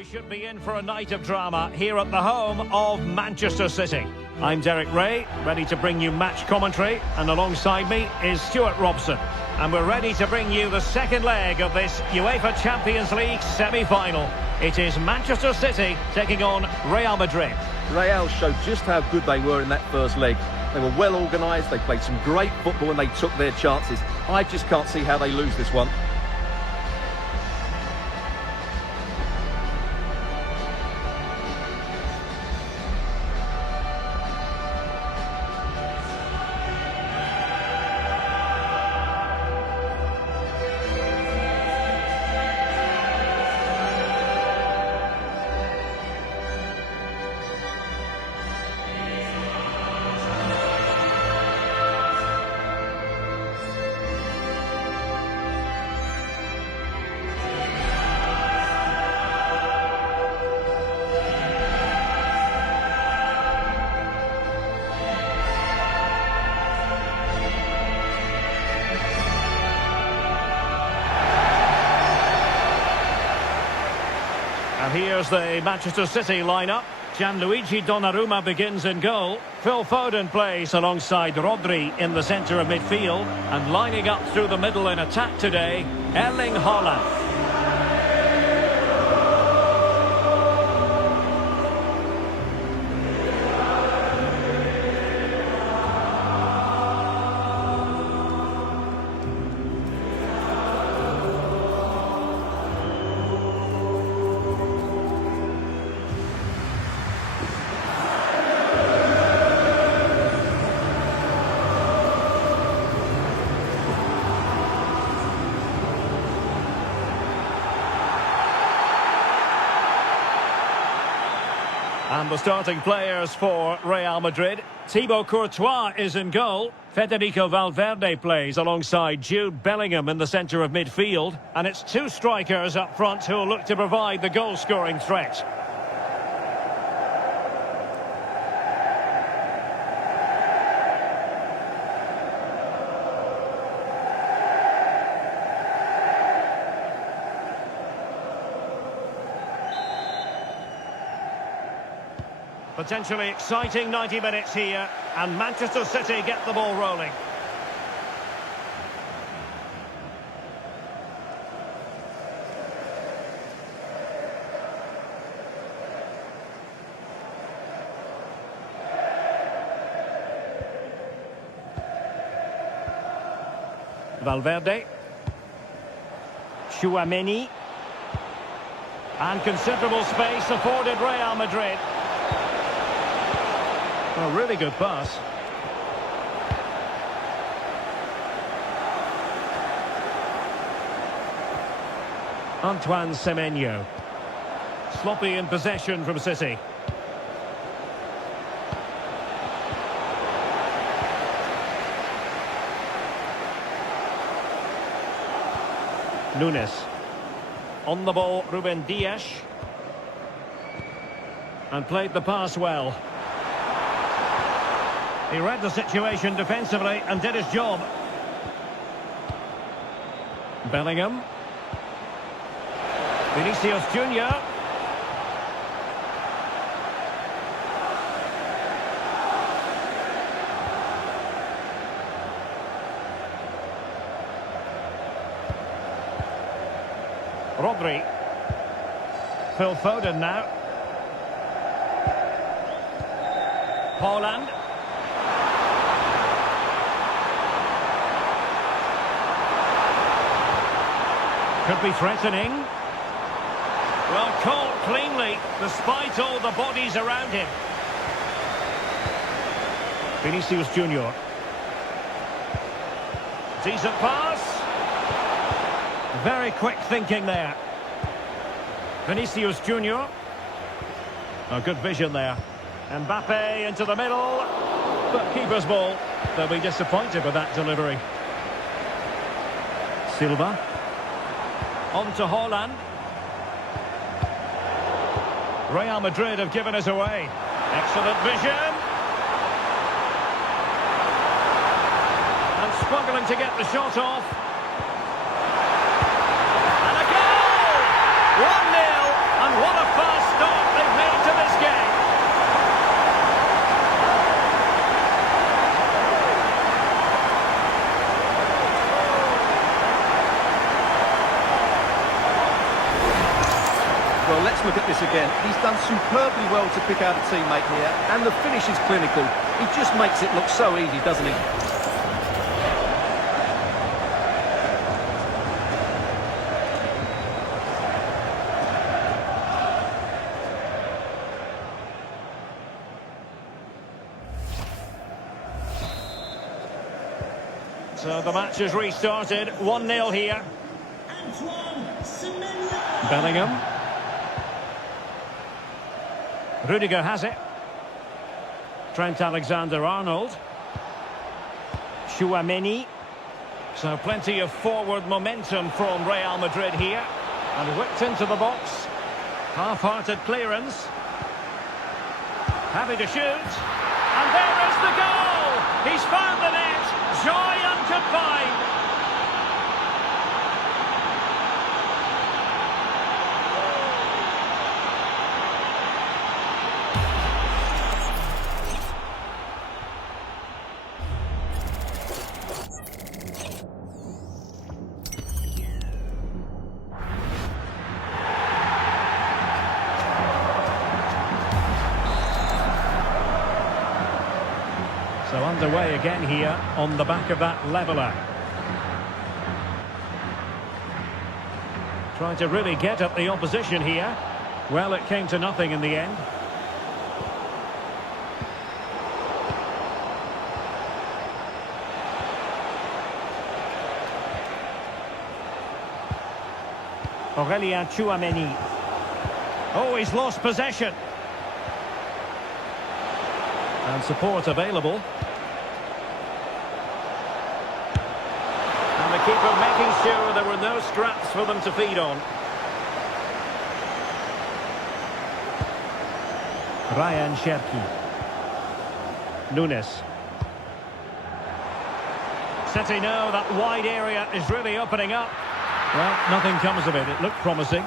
we should be in for a night of drama here at the home of Manchester City. I'm Derek Ray, ready to bring you match commentary, and alongside me is Stuart Robson. And we're ready to bring you the second leg of this UEFA Champions League semi-final. It is Manchester City taking on Real Madrid. Real showed just how good they were in that first leg. They were well organised, they played some great football and they took their chances. I just can't see how they lose this one. And here's the Manchester City lineup. Gianluigi Donnarumma begins in goal. Phil Foden plays alongside Rodri in the centre of midfield. And lining up through the middle in attack today, Erling Haaland. And the starting players for Real Madrid. Thibaut Courtois is in goal. Federico Valverde plays alongside Jude Bellingham in the centre of midfield. And it's two strikers up front who will look to provide the goal-scoring threat. Potentially exciting 90 minutes here, and Manchester City get the ball rolling. Valverde. Tchouaméni. And considerable space afforded Real Madrid. A really good pass. Antoine Semenyo. Sloppy in possession from City. Nunes. On the ball, Ruben Dias. And played the pass well. He read the situation defensively and did his job. Bellingham. Vinicius Junior. Rodri. Phil Foden now. Haaland. Could be threatening. Well, caught cleanly, despite all the bodies around him. Vinicius Junior. Decent pass. Very quick thinking there. Vinicius Junior. A good vision there. Mbappe into the middle. But keeper's ball. They'll be disappointed with that delivery. Silva. On to Haaland. Real Madrid have given us away. Excellent vision. And struggling to get the shot off. And a goal! 1-0, and what a Well, let's look at this again. He's done superbly well to pick out a teammate here, and the finish is clinical. He just makes it look so easy, doesn't he? So the match has restarted. 1-0 here. Bellingham. Rudiger has it. Trent Alexander-Arnold. Tchouaméni. So plenty of forward momentum from Real Madrid here. And whipped into the box. Half-hearted clearance. Happy to shoot. And there is the goal! He's found the net. Joy unconfined. So underway again here on the back of that leveller. Trying to really get at the opposition here. Well, it came to nothing in the end. Aurélien Tchouaméni. Oh, he's lost possession. And support available. And the keeper making sure there were no scraps for them to feed on. Ryan Cherki. Nunes. City know that wide area is really opening up. Well, nothing comes of it. It looked promising.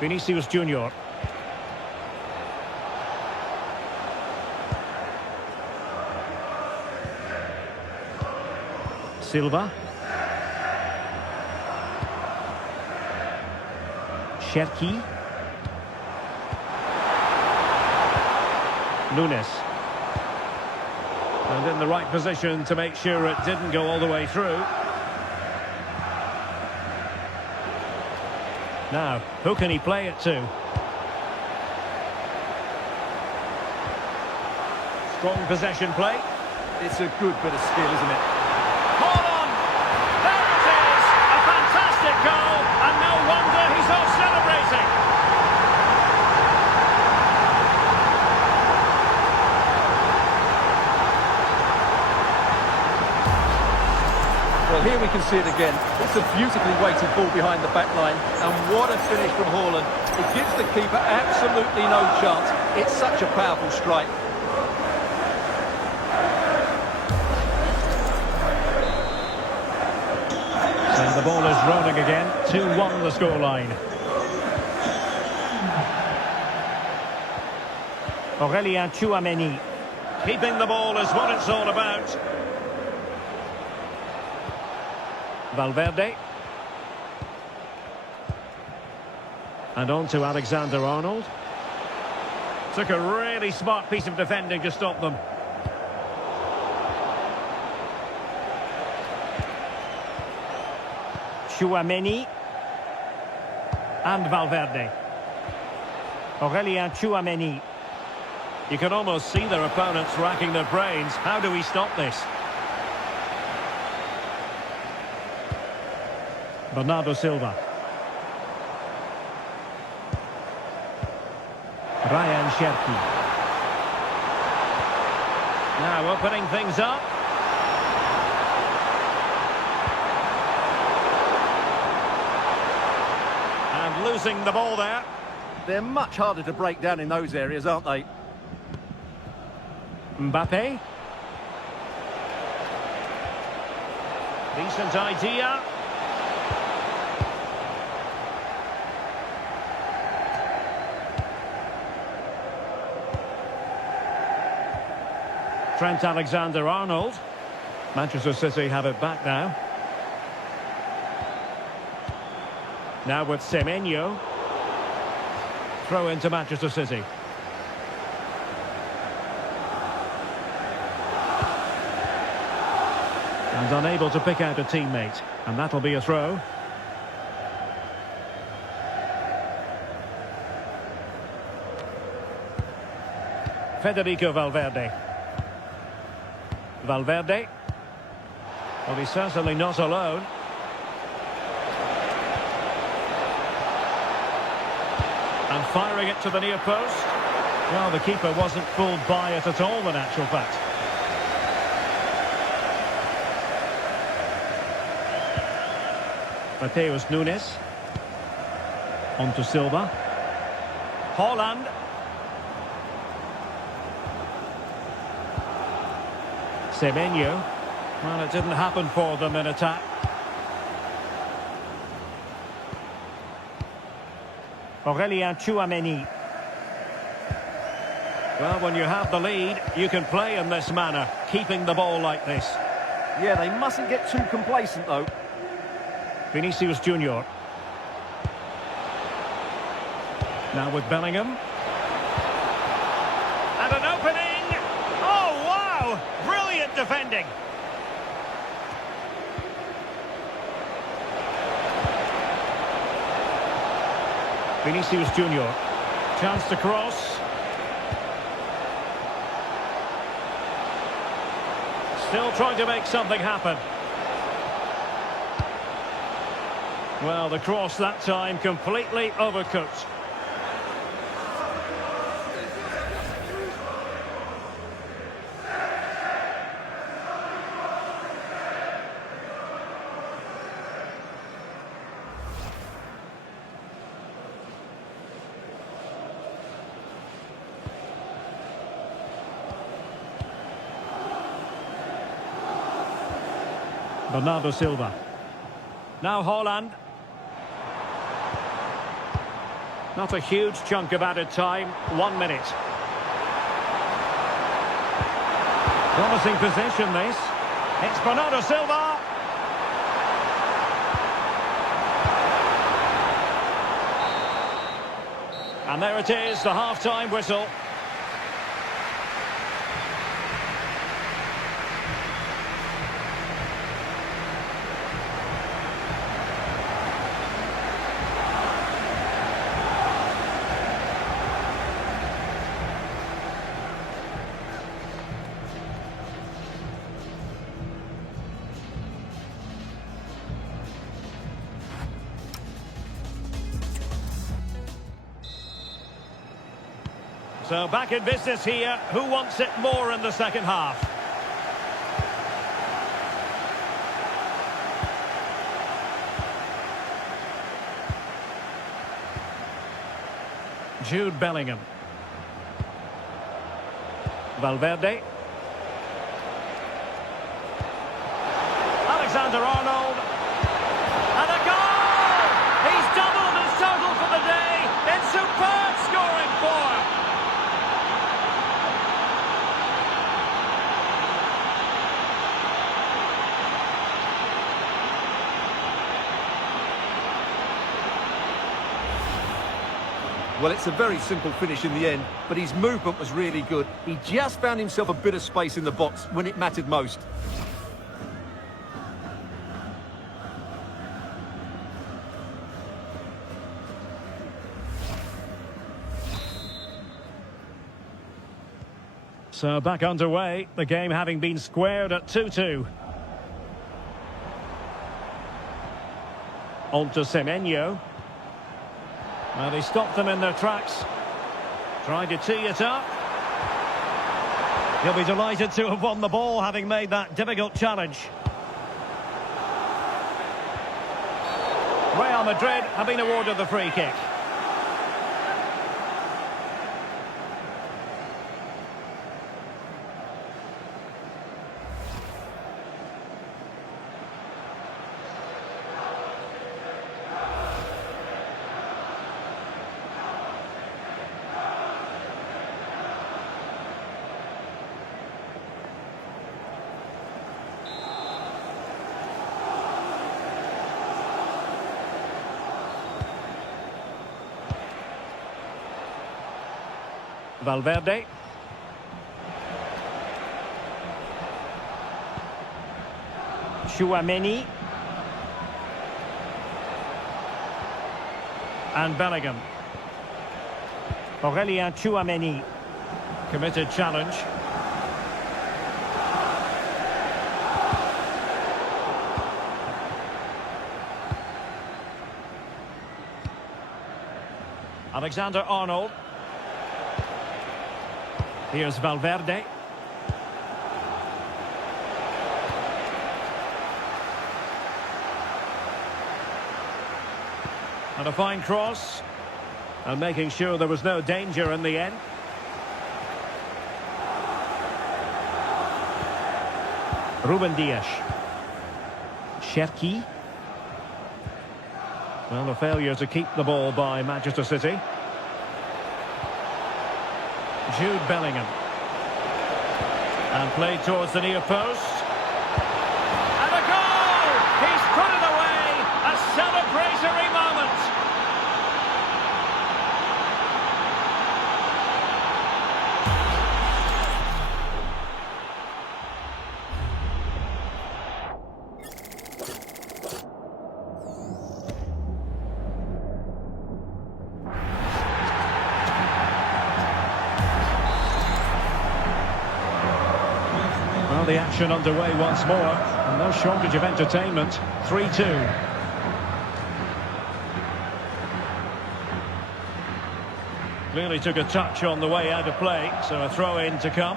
Vinicius Junior. Silva. Cherki. Nunes. And in the right position to make sure it didn't go all the way through. Now, who can he play it to? Strong possession play. It's a good bit of skill, isn't it? Hold on! There it is! A fantastic goal, and no wonder he's off celebrating. Well, here we can see it again. It's a beautifully weighted ball behind the back line, and what a finish from Haaland. It gives the keeper absolutely no chance. It's such a powerful strike. And the ball is rolling again. 2-1 the scoreline. Aurélien Tchouaméni. Keeping the ball is what it's all about. Valverde. And on to Alexander-Arnold. Took a really smart piece of defending to stop them. Tchouaméni. And Valverde. Aurélien Tchouaméni. You can almost see their opponents racking their brains. How do we stop this? Bernardo Silva. Ryan Cherki. Now opening things up. And losing the ball there. They're much harder to break down in those areas, aren't they? Mbappe. Decent idea. Trent Alexander-Arnold. Manchester City have it back now. Now with Semenyo. Throw into Manchester City. And unable to pick out a teammate. And that'll be a throw. Federico Valverde. Valverde. Well, he's certainly not alone. And firing it to the near post. Well, the keeper wasn't fooled by it at all, in actual fact. Mateus Nunes. On to Silva. Haaland. Semenyo. Well, it didn't happen for them in attack. Aurélien Tchouaméni. Well, when you have the lead, you can play in this manner, keeping the ball like this. Yeah, they mustn't get too complacent, though. Vinicius Junior. Now with Bellingham. And an opening! Oh, wow! Brilliant defending. Vinicius Junior. Chance to cross. Still trying to make something happen. Well, the cross that time completely overcooked. Bernardo Silva. Now Haaland. Not a huge chunk of added time. 1 minute. Promising position, this. It's Bernardo Silva. And there it is, the half-time whistle. So back in business here. Who wants it more in the second half? Jude Bellingham. Valverde. Alexander-Arnold. And a goal! He's doubled his total for the day in superb scoring form. Well, it's a very simple finish in the end, but his movement was really good. He just found himself a bit of space in the box when it mattered most. So back underway, the game having been squared at 2-2. On to Semenyo. Well, they stopped them in their tracks. Trying to tee it up. He'll be delighted to have won the ball, having made that difficult challenge. Real Madrid have been awarded the free kick. Valverde. Tchouaméni. And Bellingham. Aurélien Tchouaméni. Committed challenge. Alexander-Arnold. Here's Valverde. And a fine cross. And making sure there was no danger in the end. Ruben Dias. Cherki. Well, a failure to keep the ball by Manchester City. Jude Bellingham. And played towards the near post. And a goal! He's put it away! A celebratory moment! Well, the action underway once more, and no shortage of entertainment. 3-2. Clearly took a touch on the way out of play, so a throw-in to come.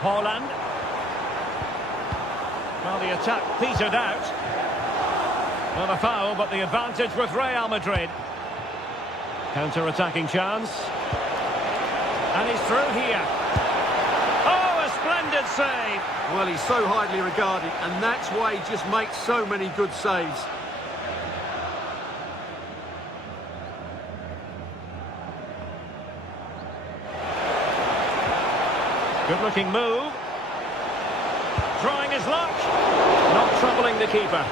Haaland. Well, the attack petered out. Not a foul, but the advantage with Real Madrid. Counter-attacking chance. And he's through here. Oh, a splendid save. Well, he's so highly regarded, and that's why he just makes so many good saves. Good-looking move. Trying his luck. Not troubling the keeper.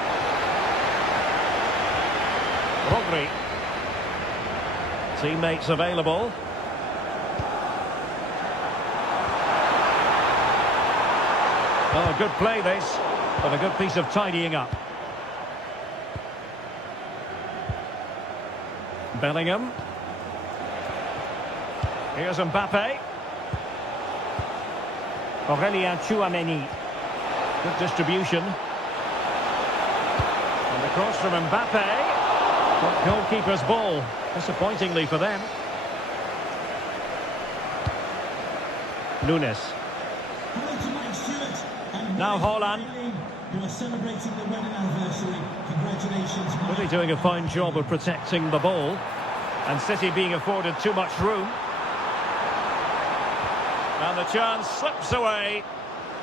Rodri. Teammates available. Oh, good play this, but a good piece of tidying up. Bellingham. Here's Mbappe. Aurélien Tchouaméni. Good distribution. And the cross from Mbappe. But goalkeeper's ball, disappointingly for them. Nunes. Now Haaland. Who are celebrating the wedding anniversary. Congratulations. Really doing a fine job of protecting the ball. And City being afforded too much room. And the chance slips away.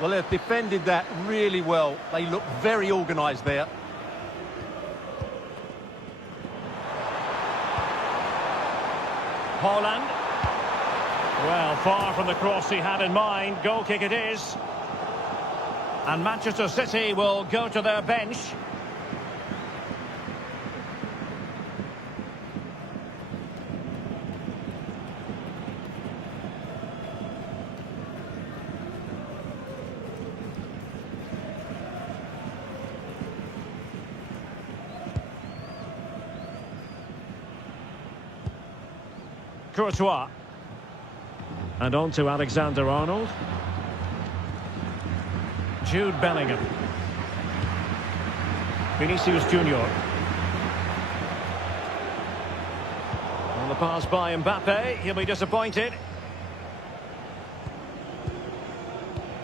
Well, they've defended that really well. They look very organised there. Haaland. Well, far from the cross he had in mind. Goal kick it is. And Manchester City will go to their bench. Courtois. And on to Alexander-Arnold. Jude Bellingham. Vinicius Junior. On the pass by Mbappe, he'll be disappointed.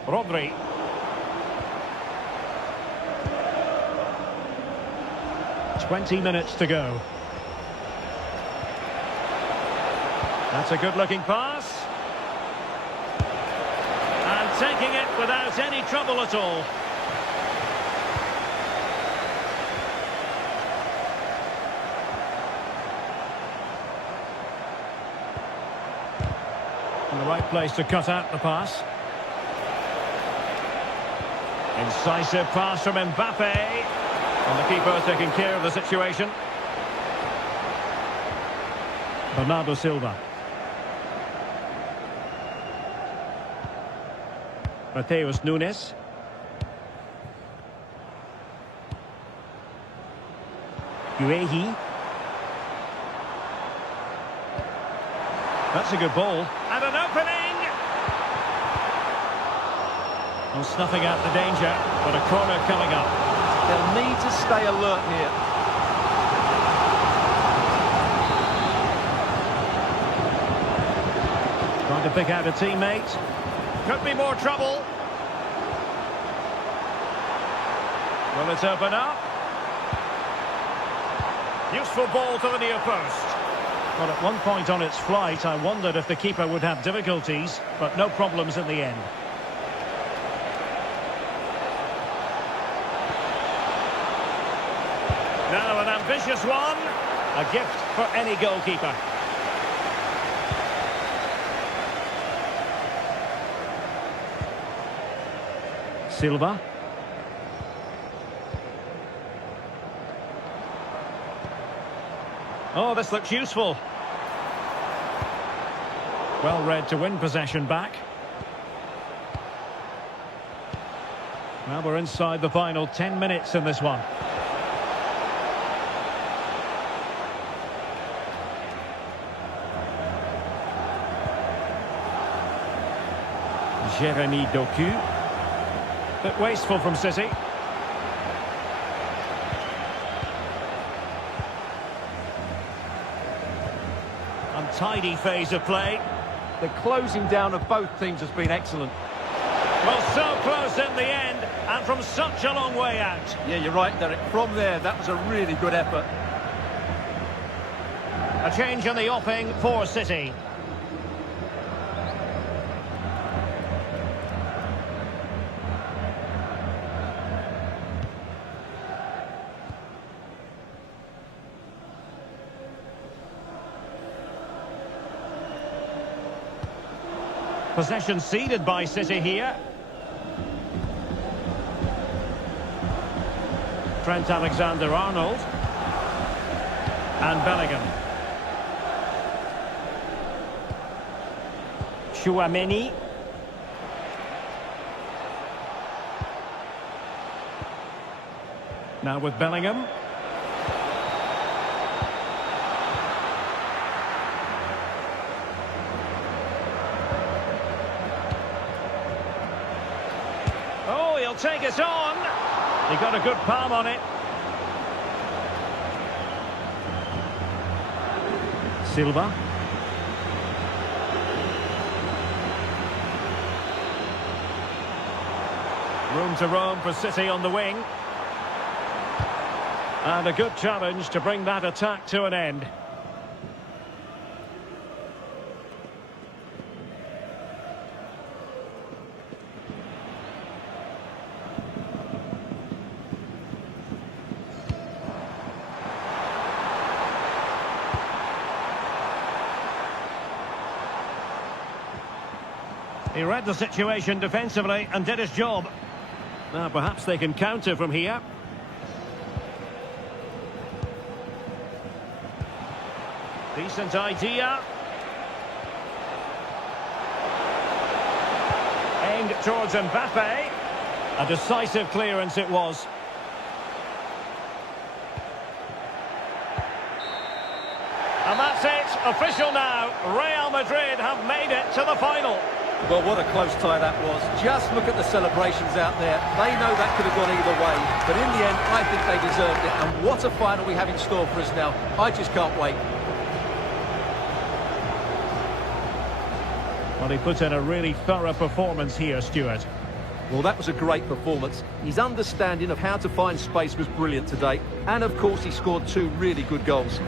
Rodri. "20 minutes to go. That's a good-looking pass. And taking it without any trouble at all. In the right place to cut out the pass. Incisive pass from Mbappe. And the keeper taking care of the situation. Bernardo Silva. Mateus Nunes. Guehi. That's a good ball. And an opening! Well, snuffing out the danger, but a corner coming up. They'll need to stay alert here. Trying to pick out a teammate. Could be more trouble. Will it open up? Useful ball to the near post. Well, at one point on its flight, I wondered if the keeper would have difficulties, but no problems in the end. Now an ambitious one. A gift for any goalkeeper. Silva. Oh, this looks useful. Well read to win possession back. Well, we're inside the final 10 minutes in this one. Jérémy Doku. Bit wasteful from City. Untidy phase of play. The closing down of both teams has been excellent. Well, so close in the end, and from such a long way out. Yeah, you're right, Derek. From there, that was a really good effort. A change in the offing for City. Possession ceded by City here. Trent Alexander-Arnold. And Bellingham. Chouameni. Now with Bellingham. Oh, he'll take it on. He got a good palm on it. Silva. Room to roam for City on the wing. And a good challenge to bring that attack to an end. He read the situation defensively and did his job. Now perhaps they can counter from here. Decent idea. Aimed towards Mbappe. A decisive clearance it was. And that's it. Official now. Real Madrid have made it to the final. Well, what a close tie that was. Just look at the celebrations out there. They know that could have gone either way. But in the end, I think they deserved it. And what a final we have in store for us now. I just can't wait. Well, he put in a really thorough performance here, Stuart. Well, that was a great performance. His understanding of how to find space was brilliant today. And, of course, he scored two really good goals.